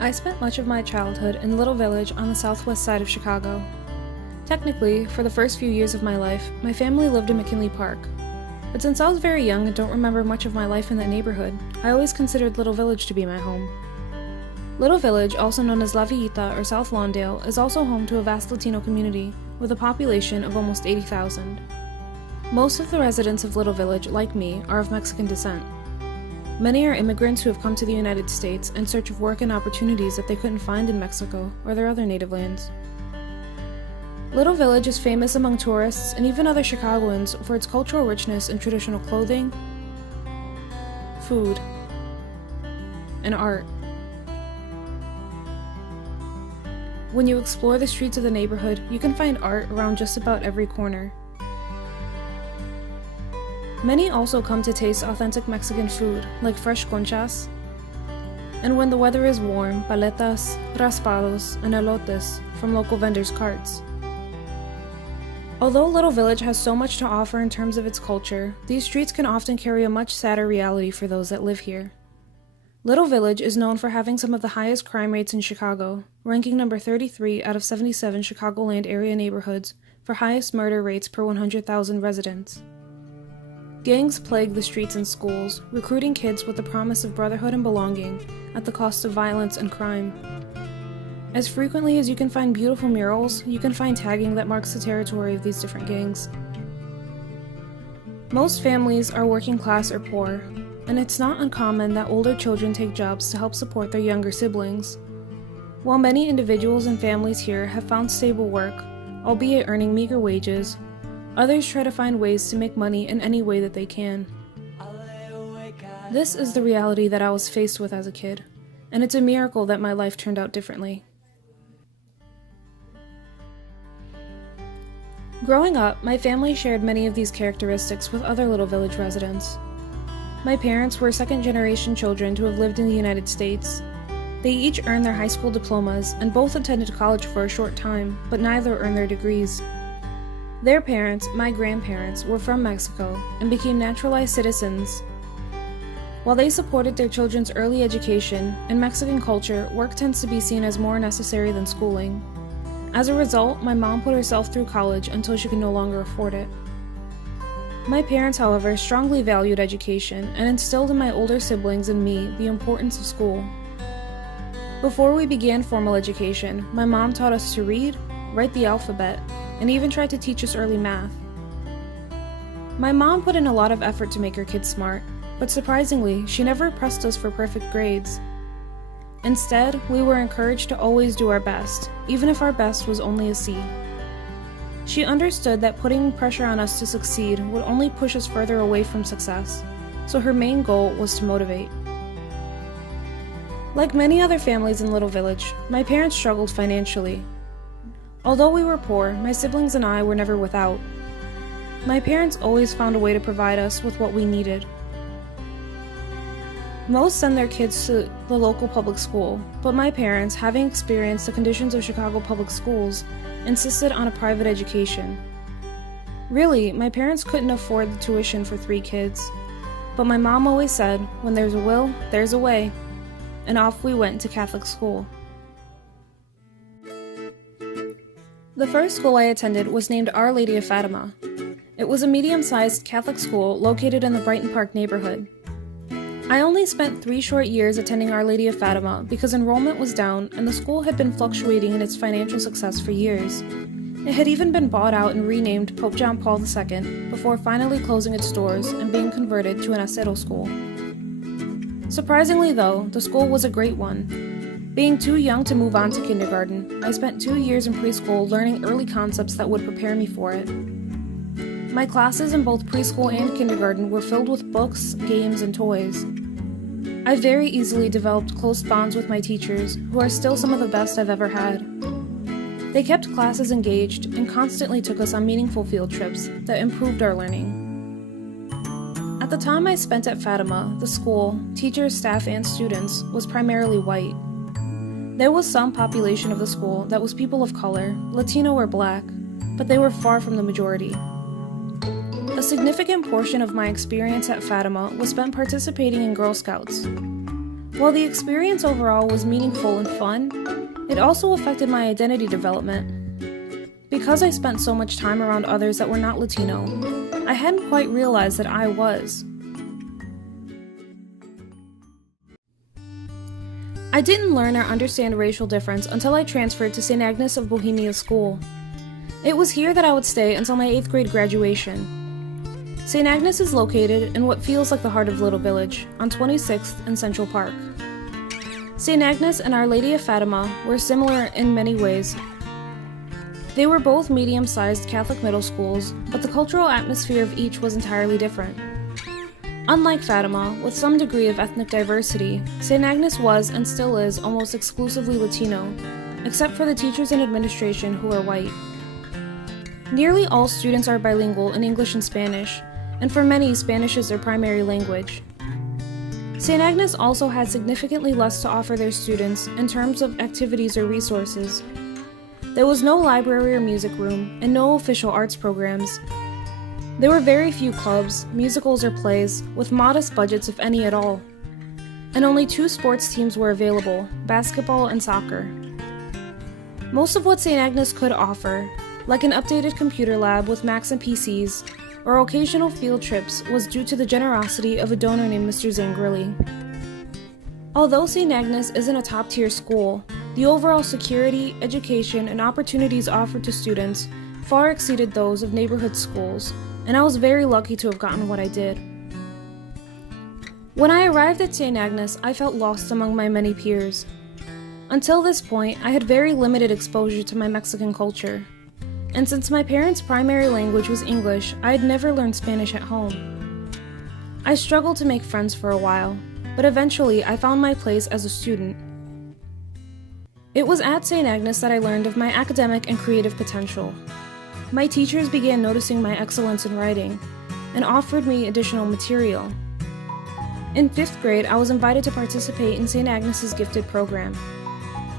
I spent much of my childhood in Little Village on the southwest side of Chicago. Technically, for the first few years of my life, my family lived in McKinley Park. But since I was very young and don't remember much of my life in that neighborhood, I always considered Little Village to be my home. Little Village, also known as La Villita or South Lawndale, is also home to a vast Latino community, with a population of almost 80,000. Most of the residents of Little Village, like me, are of Mexican descent. Many are immigrants who have come to the United States in search of work and opportunities that they couldn't find in Mexico or their other native lands. Little Village is famous among tourists and even other Chicagoans for its cultural richness in traditional clothing, food, and art. When you explore the streets of the neighborhood, you can find art around just about every corner. Many also come to taste authentic Mexican food, like fresh conchas, and when the weather is warm, paletas, raspados, and elotes from local vendors' carts. Although Little Village has so much to offer in terms of its culture, these streets can often carry a much sadder reality for those that live here. Little Village is known for having some of the highest crime rates in Chicago, ranking number 33 out of 77 Chicagoland area neighborhoods for highest murder rates per 100,000 residents. Gangs plague the streets and schools, recruiting kids with the promise of brotherhood and belonging at the cost of violence and crime. As frequently as you can find beautiful murals, you can find tagging that marks the territory of these different gangs. Most families are working class or poor, and it's not uncommon that older children take jobs to help support their younger siblings. While many individuals and families here have found stable work, albeit earning meager wages, others try to find ways to make money in any way that they can. This is the reality that I was faced with as a kid, and it's a miracle that my life turned out differently. Growing up, my family shared many of these characteristics with other Little Village residents. My parents were second-generation children to have lived in the United States. They each earned their high school diplomas and both attended college for a short time, but neither earned their degrees. Their parents, my grandparents, were from Mexico and became naturalized citizens. While they supported their children's early education, in Mexican culture, work tends to be seen as more necessary than schooling. As a result, my mom put herself through college until she could no longer afford it. My parents, however, strongly valued education and instilled in my older siblings and me the importance of school. Before we began formal education, my mom taught us to read, write the alphabet, and even tried to teach us early math. My mom put in a lot of effort to make her kids smart, but surprisingly, she never pressed us for perfect grades. Instead, we were encouraged to always do our best, even if our best was only a C. She understood that putting pressure on us to succeed would only push us further away from success, so her main goal was to motivate. Like many other families in Little Village, my parents struggled financially. Although we were poor, my siblings and I were never without. My parents always found a way to provide us with what we needed. Most send their kids to the local public school, but my parents, having experienced the conditions of Chicago public schools, insisted on a private education. Really, my parents couldn't afford the tuition for 3 kids, but my mom always said, when there's a will, there's a way, and off we went to Catholic school. The first school I attended was named Our Lady of Fatima. It was a medium-sized Catholic school located in the Brighton Park neighborhood. I only spent 3 short years attending Our Lady of Fatima because enrollment was down and the school had been fluctuating in its financial success for years. It had even been bought out and renamed Pope John Paul II before finally closing its doors and being converted to an acero school. Surprisingly though, the school was a great one. Being too young to move on to kindergarten, I spent 2 years in preschool learning early concepts that would prepare me for it. My classes in both preschool and kindergarten were filled with books, games, and toys. I very easily developed close bonds with my teachers, who are still some of the best I've ever had. They kept classes engaged and constantly took us on meaningful field trips that improved our learning. At the time I spent at Fatima, the school, teachers, staff, and students, was primarily white. There was some population of the school that was people of color, Latino or Black, but they were far from the majority. A significant portion of my experience at Fatima was spent participating in Girl Scouts. While the experience overall was meaningful and fun, it also affected my identity development. Because I spent so much time around others that were not Latino, I hadn't quite realized that I was. I didn't learn or understand racial difference until I transferred to St. Agnes of Bohemia School. It was here that I would stay until my 8th grade graduation. St. Agnes is located in what feels like the heart of Little Village, on 26th and Central Park. St. Agnes and Our Lady of Fatima were similar in many ways. They were both medium-sized Catholic middle schools, but the cultural atmosphere of each was entirely different. Unlike Fatima, with some degree of ethnic diversity, St. Agnes was and still is almost exclusively Latino, except for the teachers and administration who are white. Nearly all students are bilingual in English and Spanish, and for many, Spanish is their primary language. St. Agnes also had significantly less to offer their students in terms of activities or resources. There was no library or music room, and no official arts programs. There were very few clubs, musicals, or plays, with modest budgets if any at all. And only 2 sports teams were available, basketball and soccer. Most of what St. Agnes could offer, like an updated computer lab with Macs and PCs, or occasional field trips, was due to the generosity of a donor named Mr. Zangrilli. Although St. Agnes isn't a top-tier school, the overall security, education, and opportunities offered to students far exceeded those of neighborhood schools, and I was very lucky to have gotten what I did. When I arrived at St. Agnes, I felt lost among my many peers. Until this point, I had very limited exposure to my Mexican culture. And since my parents' primary language was English, I had never learned Spanish at home. I struggled to make friends for a while, but eventually I found my place as a student. It was at St. Agnes that I learned of my academic and creative potential. My teachers began noticing my excellence in writing and offered me additional material. In 5th grade, I was invited to participate in St. Agnes's gifted program.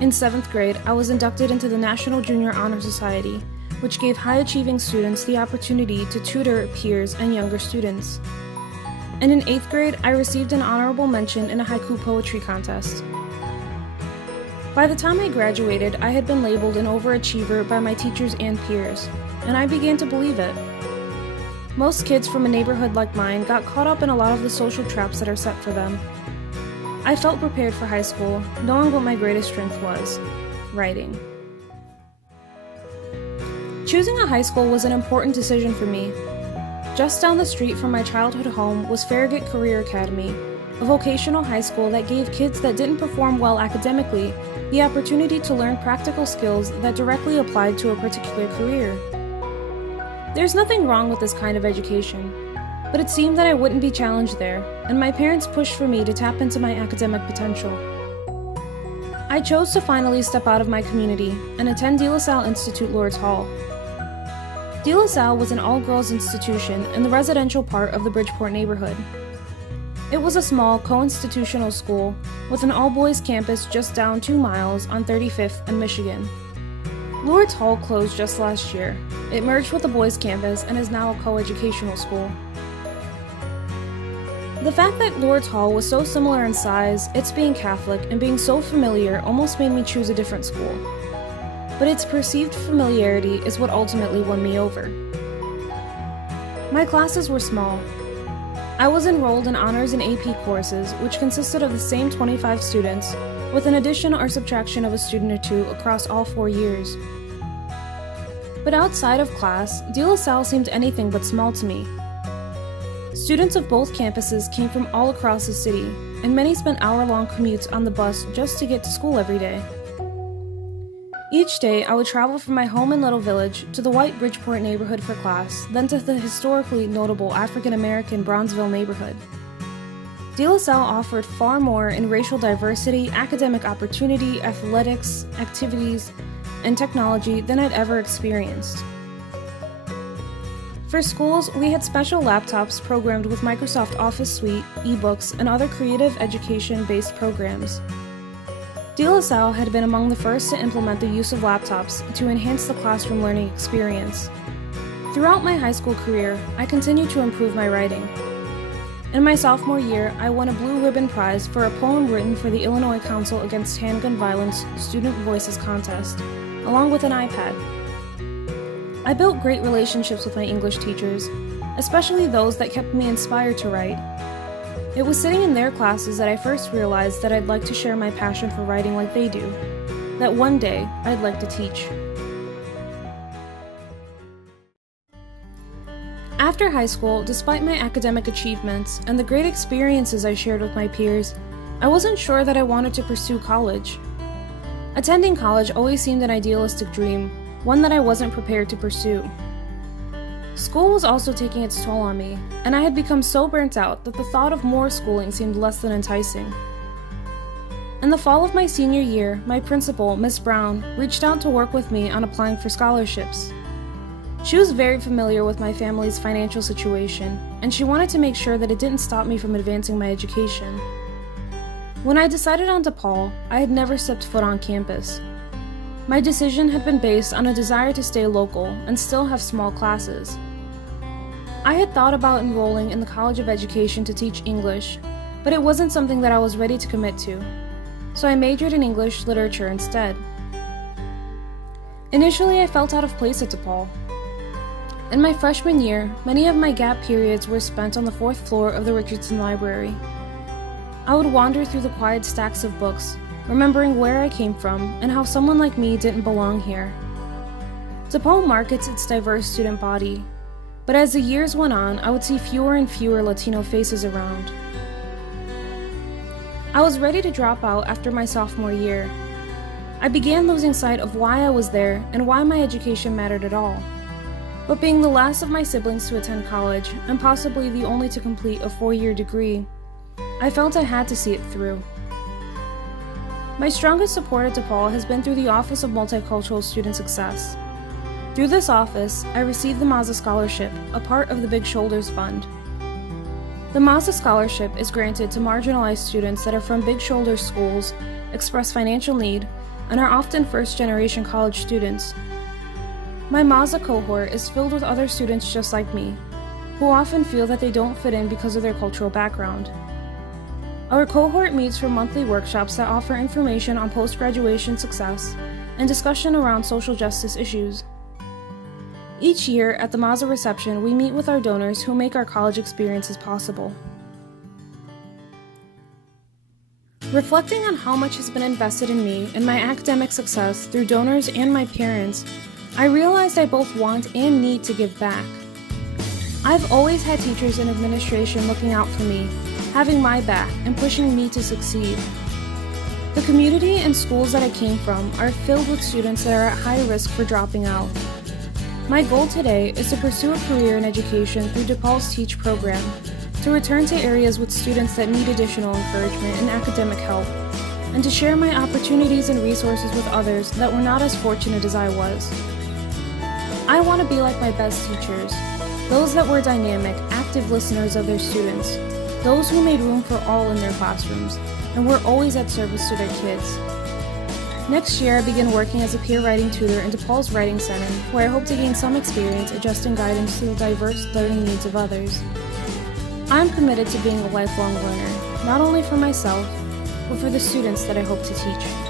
In 7th grade, I was inducted into the National Junior Honor Society, which gave high-achieving students the opportunity to tutor peers and younger students. And in 8th grade, I received an honorable mention in a haiku poetry contest. By the time I graduated, I had been labeled an overachiever by my teachers and peers, and I began to believe it. Most kids from a neighborhood like mine got caught up in a lot of the social traps that are set for them. I felt prepared for high school, knowing what my greatest strength was: writing. Choosing a high school was an important decision for me. Just down the street from my childhood home was Farragut Career Academy, a vocational high school that gave kids that didn't perform well academically the opportunity to learn practical skills that directly applied to a particular career. There's nothing wrong with this kind of education, but it seemed that I wouldn't be challenged there, and my parents pushed for me to tap into my academic potential. I chose to finally step out of my community and attend De La Salle Institute Lourdes Hall. De La Salle was an all-girls institution in the residential part of the Bridgeport neighborhood. It was a small, co-institutional school with an all-boys campus just down 2 miles on 35th and Michigan. Lourdes Hall closed just last year. It merged with the boys' campus and is now a co-educational school. The fact that Lourdes Hall was so similar in size, its being Catholic, and being so familiar almost made me choose a different school. But its perceived familiarity is what ultimately won me over. My classes were small. I was enrolled in honors and AP courses, which consisted of the same 25 students, with an addition or subtraction of a student or 2 across all 4 years. But outside of class, De La Salle seemed anything but small to me. Students of both campuses came from all across the city, and many spent hour-long commutes on the bus just to get to school every day. Each day, I would travel from my home in Little Village to the white Bridgeport neighborhood for class, then to the historically notable African-American Bronzeville neighborhood. De La Salle offered far more in racial diversity, academic opportunity, athletics, activities, and technology than I'd ever experienced. For schools, we had special laptops programmed with Microsoft Office Suite, ebooks, and other creative education-based programs. De La Salle had been among the first to implement the use of laptops to enhance the classroom learning experience. Throughout my high school career, I continued to improve my writing. In my sophomore year, I won a Blue Ribbon Prize for a poem written for the Illinois Council Against Handgun Violence Student Voices Contest, along with an iPad. I built great relationships with my English teachers, especially those that kept me inspired to write. It was sitting in their classes that I first realized that I'd like to share my passion for writing like they do, that one day I'd like to teach. After high school, despite my academic achievements and the great experiences I shared with my peers, I wasn't sure that I wanted to pursue college. Attending college always seemed an idealistic dream, one that I wasn't prepared to pursue. School was also taking its toll on me, and I had become so burnt out that the thought of more schooling seemed less than enticing. In the fall of my senior year, my principal, Miss Brown, reached out to work with me on applying for scholarships. She was very familiar with my family's financial situation, and she wanted to make sure that it didn't stop me from advancing my education. When I decided on DePaul, I had never stepped foot on campus. My decision had been based on a desire to stay local and still have small classes. I had thought about enrolling in the College of Education to teach English, but it wasn't something that I was ready to commit to, so I majored in English literature instead. Initially, I felt out of place at DePaul. In my freshman year, many of my gap periods were spent on the fourth floor of the Richardson Library. I would wander through the quiet stacks of books, remembering where I came from and how someone like me didn't belong here. DePaul markets its diverse student body, but as the years went on, I would see fewer and fewer Latino faces around. I was ready to drop out after my sophomore year. I began losing sight of why I was there and why my education mattered at all. But being the last of my siblings to attend college, and possibly the only to complete a 4-year degree, I felt I had to see it through. My strongest support at DePaul has been through the Office of Multicultural Student Success. Through this office, I received the Mazza Scholarship, a part of the Big Shoulders Fund. The Mazza Scholarship is granted to marginalized students that are from Big Shoulders schools, express financial need, and are often first-generation college students. My Mazza cohort is filled with other students just like me, who often feel that they don't fit in because of their cultural background. Our cohort meets for monthly workshops that offer information on post-graduation success and discussion around social justice issues. Each year at the Mazza reception, we meet with our donors who make our college experiences possible. Reflecting on how much has been invested in me and my academic success through donors and my parents, I realized I both want and need to give back. I've always had teachers and administration looking out for me, having my back, and pushing me to succeed. The community and schools that I came from are filled with students that are at high risk for dropping out. My goal today is to pursue a career in education through DePaul's TEACH program, to return to areas with students that need additional encouragement and academic help, and to share my opportunities and resources with others that were not as fortunate as I was. I want to be like my best teachers, those that were dynamic, active listeners of their students, those who made room for all in their classrooms, and were always at service to their kids. Next year, I begin working as a peer writing tutor in DePaul's Writing Center, where I hope to gain some experience adjusting guidance to the diverse learning needs of others. I'm committed to being a lifelong learner, not only for myself, but for the students that I hope to teach.